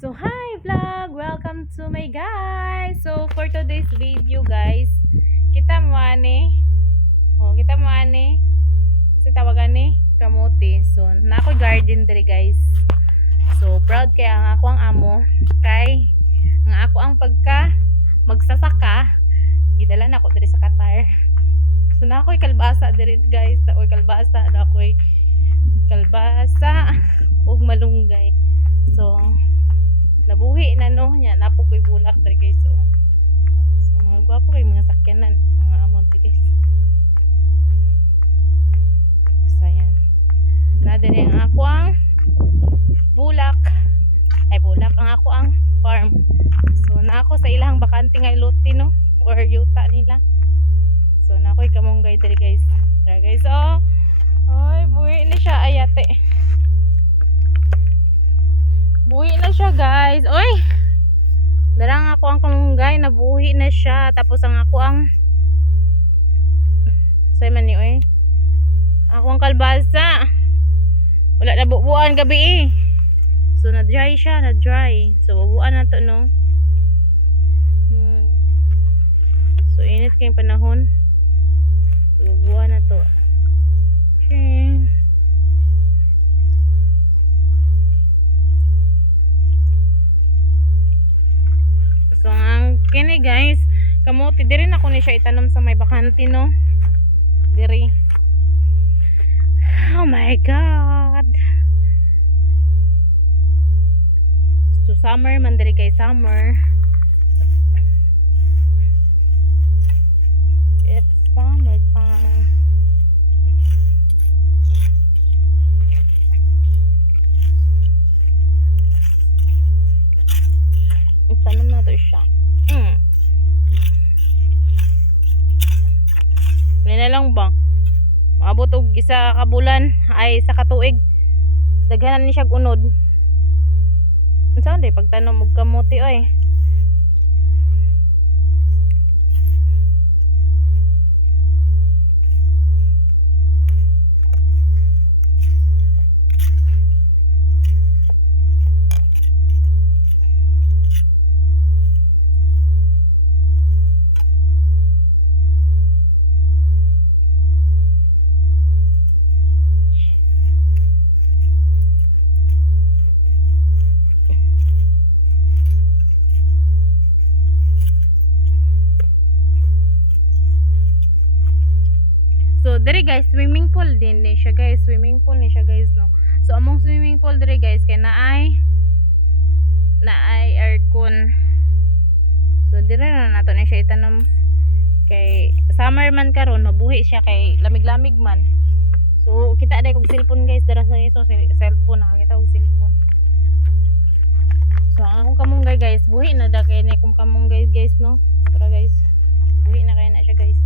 So hi vlog, welcome to my guys. So for today's video guys, kita mo ani. Kita mo ani. Kasi tawagan ni kamote. So na ako garden diri guys. So proud kay ang ako ang amo kay ang ako ang pagka magsasaka gidala na ako diri sa Qatar. So na ako'y kalbasa diri guys, na ako'y kalbasa, na ako'y kalbasa ug malunggay. So nabuhi na no nya napo ko'y bulak diri guys. So mga gwapo kay mga sakyanan mga amo diri guys. So ayan na diri ang ako ang bulak bulak ang ako ang farm. So na ako sa ilang bakante nga lote no or yuta nila. So na ako'y kamunggay diri guys. Tara guys, oy buhi na siya ayate. Buhi na siya guys. Oy, darang ako ang kamunggay, nabuhi na siya. Tapos ang ako ang say man ni oy. Ako ang kalbasa. Wala na bubuan gabi eh. So na dry siya, na dry. So bubuan na to no. So init kayong panahon. So bubuan na to. Okay. So ang kini guys, kamote diri na ko ni siya itanom sa may bakante no. Diri. Oh my god. So summer man diri kay summer. It's summer time. Itanom na to siya. Na lang ba? Maabot og isa ka bulan ay sa katuig. Daghanan ni siya unod. Unsa day pagtanom og kamote oy? So diri guys, swimming pool din ni siya guys, swimming pool ni siya guys no. So among swimming pool diri guys kay naay aircon. So diri na nato ni siya itanom kay summer man karon mabuhi siya kay lamig-lamig man. So kita day kog cellphone guys, dara sa iso cellphone nakakita og cellphone. So ang akong kamunggay guys, buhi na da kay ni kung kamunggay guys no. Tara guys, buhi na kay na siya guys.